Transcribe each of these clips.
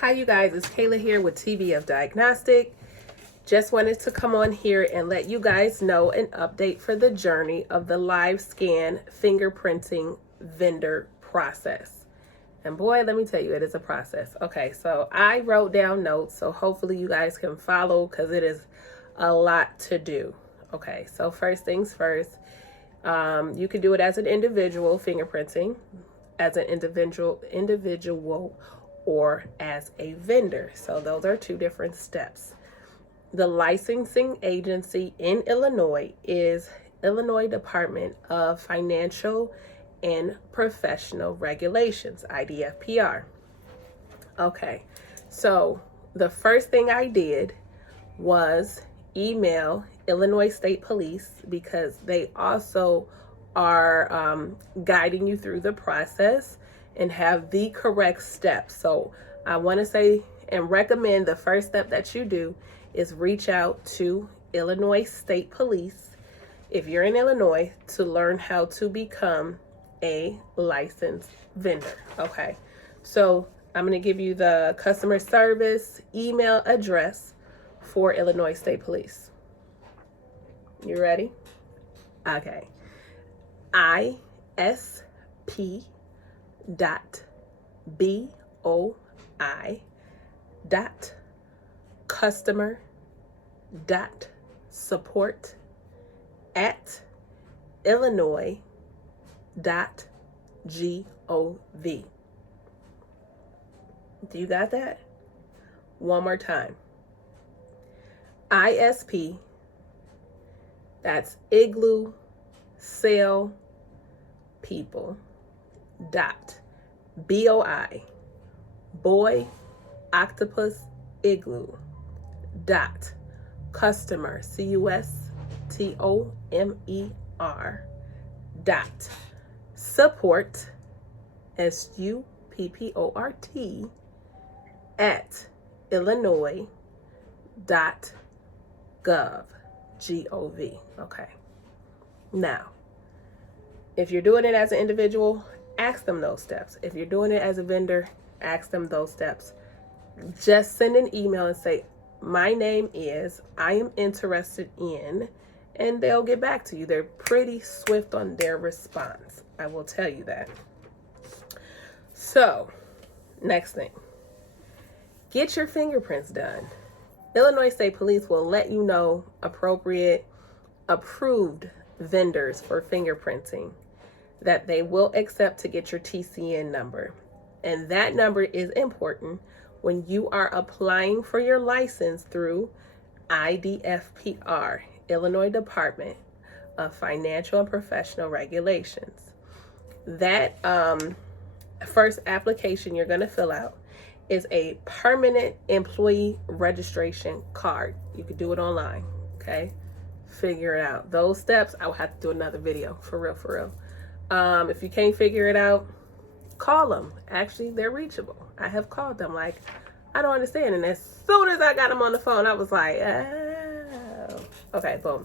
Hi you guys, it's Kayla here with TBF Diagnostic. Just wanted to come on here and let you guys know an update for the journey of the live scan fingerprinting vendor process. And boy, let me tell you, it is a process. Okay, so I wrote down notes, so hopefully you guys can follow because it is a lot to do. Okay, so first things first, you can do it as an individual fingerprinting, as an individual or as a vendor. So those are two different steps. The licensing agency in Illinois is Illinois Department of Financial and Professional Regulations, IDFPR. Okay, so the first thing I did was email Illinois State Police because they also are guiding you through the process and have the correct steps. So I want to say and recommend the first step that you do is reach out to Illinois State Police if you're in Illinois to learn how to become a licensed vendor. Okay, so I'm going to give you the customer service email address for Illinois State Police. You ready? Okay. isp.boi.customer.support@illinois.gov. Do you got that? One more time. ISP, that's Igloo Sale People dot BOI, boy octopus igloo dot customer CUSTOMER dot support SUPPORT at Illinois dot gov. Okay. Now, if you're doing it as an individual, ask them those steps. If you're doing it as a vendor, ask them those steps. Just send an email and say, my name is, I am interested in, and they'll get back to you. They're pretty swift on their response. I will tell you that. So, next thing, get your fingerprints done. Illinois State Police will let you know appropriate, approved vendors for fingerprinting that they will accept to get your TCN number. And that number is important when you are applying for your license through IDFPR, Illinois Department of Financial and Professional Regulations. That first application you're going to fill out is a permanent employee registration card. You can do it online, okay? Figure it out. Those steps, I will have to do another video, for real. If you can't figure it out, call them. Actually, they're reachable. I have called them like, I don't understand. And as soon as I got them on the phone, I was like, oh. Okay, boom.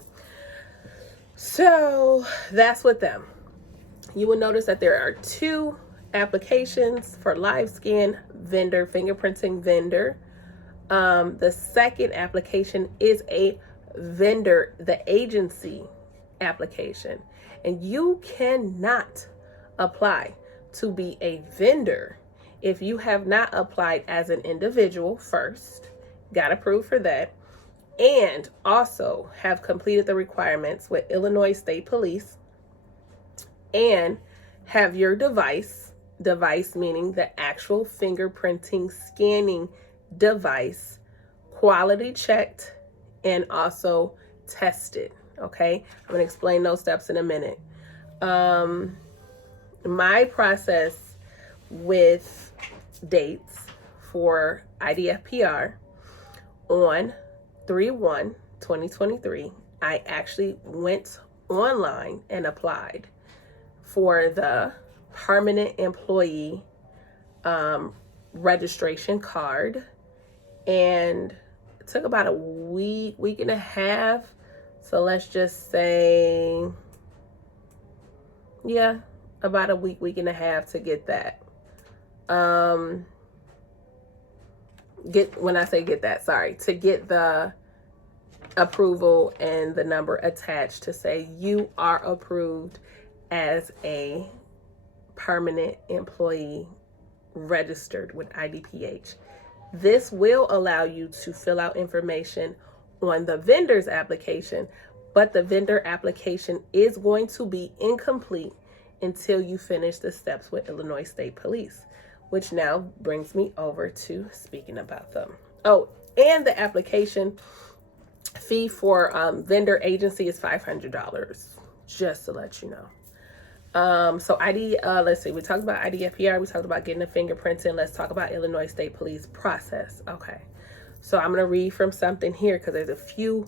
So that's with them. You will notice that there are two applications for live scan vendor, fingerprinting vendor. The second application is a vendor, the agency application. And you cannot apply to be a vendor if you have not applied as an individual first. Got approved for that. And also have completed the requirements with Illinois State Police and have your device meaning the actual fingerprinting scanning device, quality checked and also tested. Okay, I'm going to explain those steps in a minute. My process with dates for IDFPR on 3/1/2023, I actually went online and applied for the permanent employee registration card, and it took about a week and a half. So let's just say, yeah, about a week and a half to get that. to get the approval and the number attached to say you are approved as a permanent employee registered with IDPH. This will allow you to fill out information on the vendor's application, but the vendor application is going to be incomplete until you finish the steps with Illinois State Police, which now brings me over to speaking about them. Oh, and the application fee for vendor agency is $500, just to let you know. So let's see, we talked about IDFPR, we talked about getting the fingerprinting. Let's talk about Illinois State Police process. Okay, so I'm going to read from something here because there's a few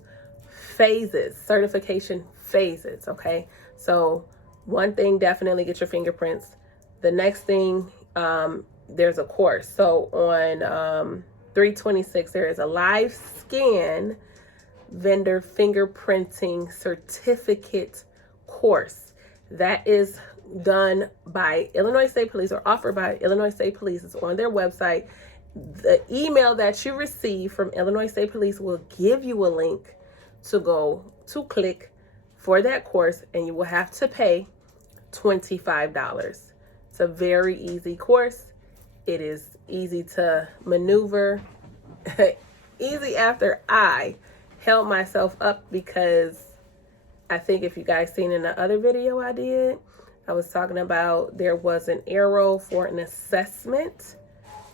phases, certification phases. Okay, so one thing, definitely get your fingerprints. The next thing, there's a course. So on 326, there is a live scan vendor fingerprinting certificate course that is done by Illinois State Police or offered by Illinois State Police. It's on their website. The email that you receive from Illinois State Police will give you a link to go to click for that course, and you will have to pay $25. It's a very easy course. It is easy to maneuver. Easy after I held myself up, because I think if you guys seen in the other video I did, I was talking about there was an arrow for an assessment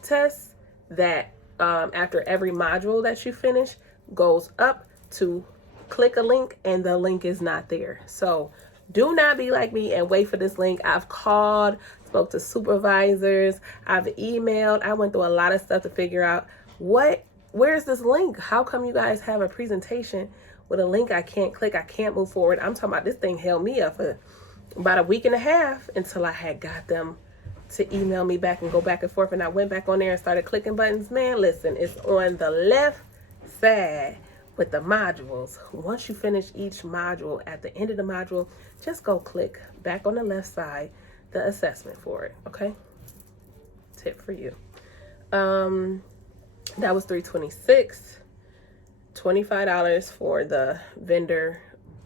test that after every module that you finish goes up to click a link, and the link is not there. So do not be like me and wait for this link. I've called, spoke to supervisors, I've emailed, I went through a lot of stuff to figure out where's this link? How come you guys have a presentation with a link I can't click, I can't move forward? I'm talking about this thing held me up for about a week and a half until I had got them to email me back and go back and forth. And I went back on there and started clicking buttons. Man, listen, it's on the left side with the modules. Once you finish each module, at the end of the module, just go click back on the left side, the assessment for it, okay? Tip for you. That was $326, $25 for the vendor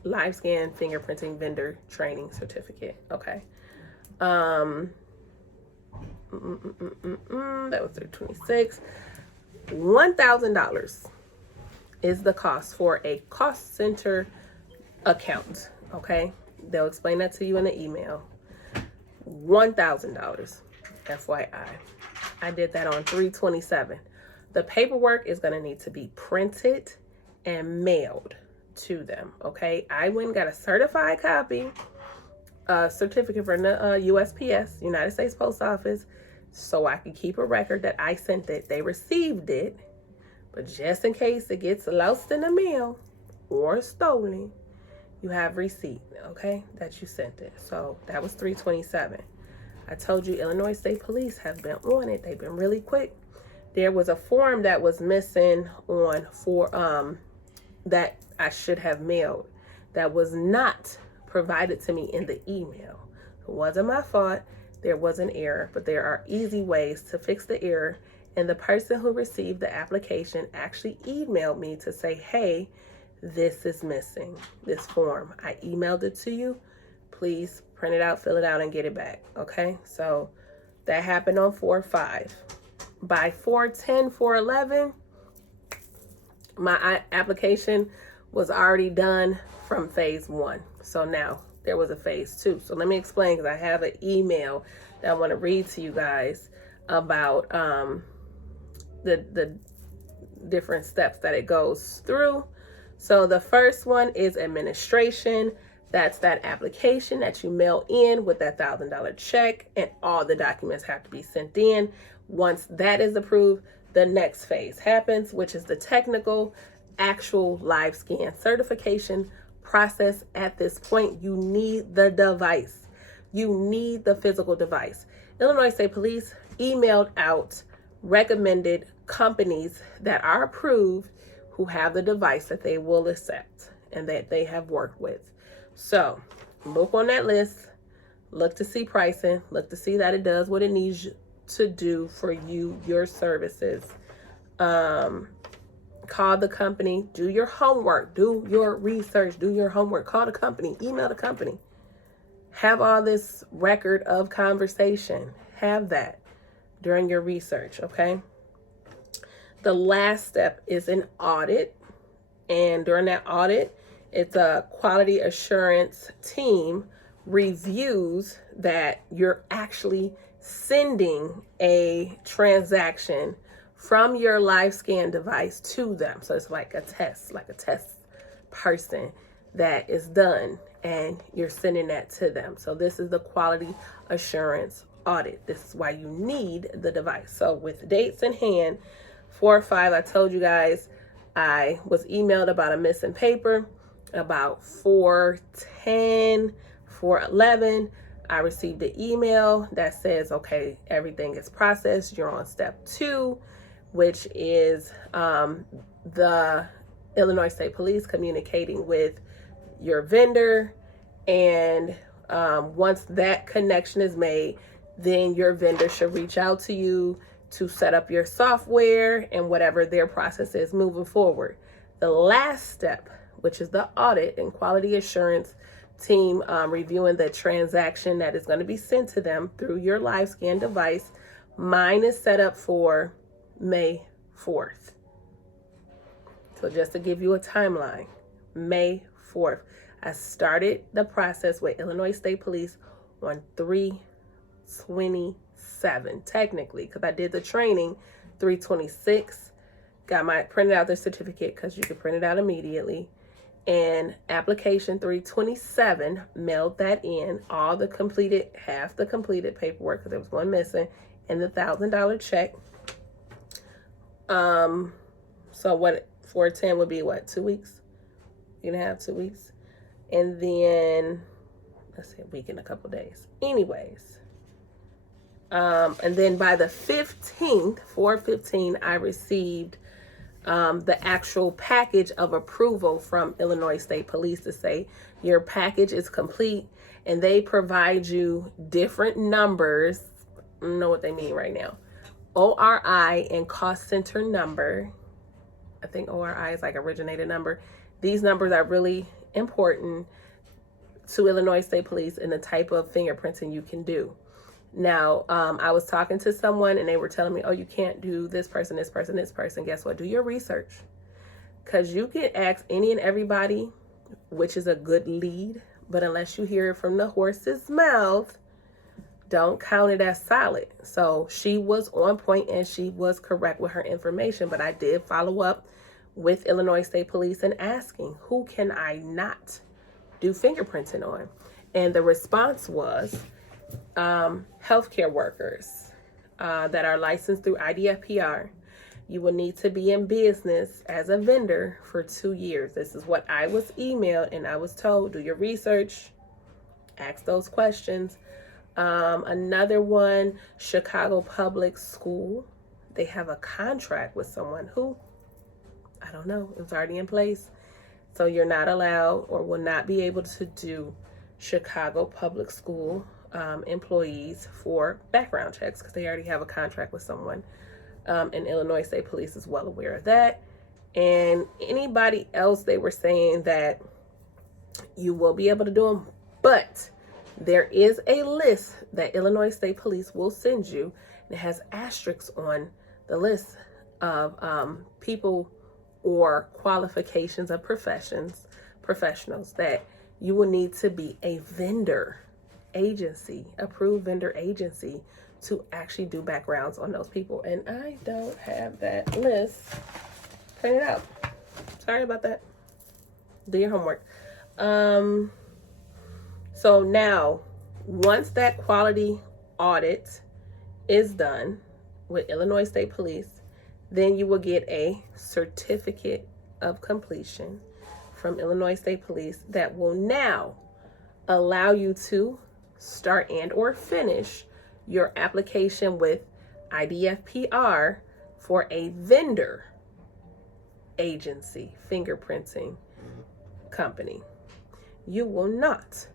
live scan fingerprinting vendor training certificate. Okay. That was $326. $1,000 is the cost for a cost center account. Okay. They'll explain that to you in the email. $1,000. FYI. I did that on 327. The paperwork is going to need to be printed and mailed to them, okay? I went and got a certified copy, a certificate from the USPS, United States Post Office, so I could keep a record that I sent it. They received it, but just in case it gets lost in the mail or stolen, you have receipt, okay, that you sent it. So that was $327. I told you Illinois State Police have been on it. They've been really quick. There was a form that was missing that I should have mailed that was not provided to me in the email. It wasn't my fault. There was an error, but there are easy ways to fix the error. And the person who received the application actually emailed me to say, hey, this is missing, this form. I emailed it to you. Please print it out, fill it out, and get it back. Okay, so that happened on 4/5. By 4/10, 4/11, my application was already done from phase 1. So now there was a phase 2. So let me explain, because I have an email that I want to read to you guys about the different steps that it goes through. So the first one is administration. That's that application that you mail in with that $1,000 check, and all the documents have to be sent in. Once that is approved, the next phase happens, which is the technical, actual live scan certification process. At this point, you need the device. You need the physical device. Illinois State Police emailed out recommended companies that are approved who have the device that they will accept and that they have worked with. So look on that list, look to see pricing, look to see that it does what it needs to do for you, your services. Call the company, do your homework, do your research, do your homework, call the company, email the company. Have all this record of conversation. Have that during your research, okay? The last step is an audit. And during that audit, it's a quality assurance team reviews that you're actually sending a transaction from your live scan device to them. So it's like a test person that is done, and you're sending that to them. So this is the quality assurance audit. This is why you need the device. So with dates in hand, 4/5, I told you guys I was emailed about a missing paper. About 4/10, 4/11, I received an email that says, okay, everything is processed. You're on step 2, which is the Illinois State Police communicating with your vendor. And once that connection is made, then your vendor should reach out to you to set up your software and whatever their process is moving forward. The last step, which is the audit and quality assurance team reviewing the transaction that is going to be sent to them through your live scan device. Mine is set up for May 4th. So just to give you a timeline, May 4th. I started the process with Illinois State Police on 3/27, technically, because I did the training 3/26. Got my printed out the certificate because you can print it out immediately. And application 3/27, mailed that in, all the completed, half the completed paperwork because there was one missing, and the $1,000 check. So what 4/10 would be, what, 2 weeks? You're gonna have 2 weeks. And then let's say a week and a couple days. Anyways. And then by the 15th, 4/15, I received the actual package of approval from Illinois State Police to say your package is complete, and they provide you different numbers. I don't know what they mean right now. ORI and cost center number. I think ORI is like originator number. These numbers are really important to Illinois State Police and the type of fingerprinting you can do. Now, I was talking to someone and they were telling me, oh, you can't do this person, this person, this person. Guess what? Do your research. Because you can ask any and everybody, which is a good lead. But unless you hear it from the horse's mouth, don't count it as solid. So she was on point and she was correct with her information. But I did follow up with Illinois State Police and asking, who can I not do fingerprinting on? And the response was, healthcare workers that are licensed through IDFPR. You will need to be in business as a vendor for 2 years. This is what I was emailed and I was told. Do your research, ask those questions. Another one, Chicago Public School. They have a contract with someone who, I don't know, it's already in place. So you're not allowed or will not be able to do Chicago Public School employees for background checks because they already have a contract with someone. And Illinois State Police is well aware of that. And anybody else, they were saying that you will be able to do them, but there is a list that Illinois State Police will send you. And it has asterisks on the list of people or qualifications of professionals that you will need to be a vendor agency, approved vendor agency, to actually do backgrounds on those people. And I don't have that list printed out. Sorry about that. Do your homework. So now, once that quality audit is done with Illinois State Police, then you will get a certificate of completion from Illinois State Police that will now allow you to start and or finish your application with IDFPR for a vendor agency fingerprinting company. You will not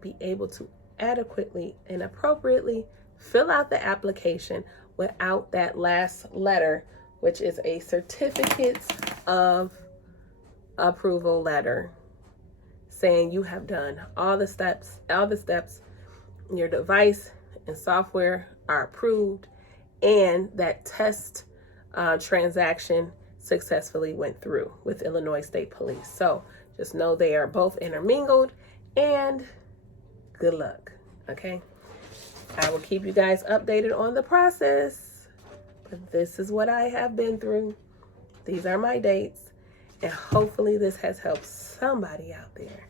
be able to adequately and appropriately fill out the application without that last letter, which is a certificate of approval letter saying you have done all the steps, your device and software are approved, and that test transaction successfully went through with Illinois State Police. So just know they are both intermingled, and good luck, okay? I will keep you guys updated on the process, but this is what I have been through. These are my dates, and hopefully this has helped somebody out there.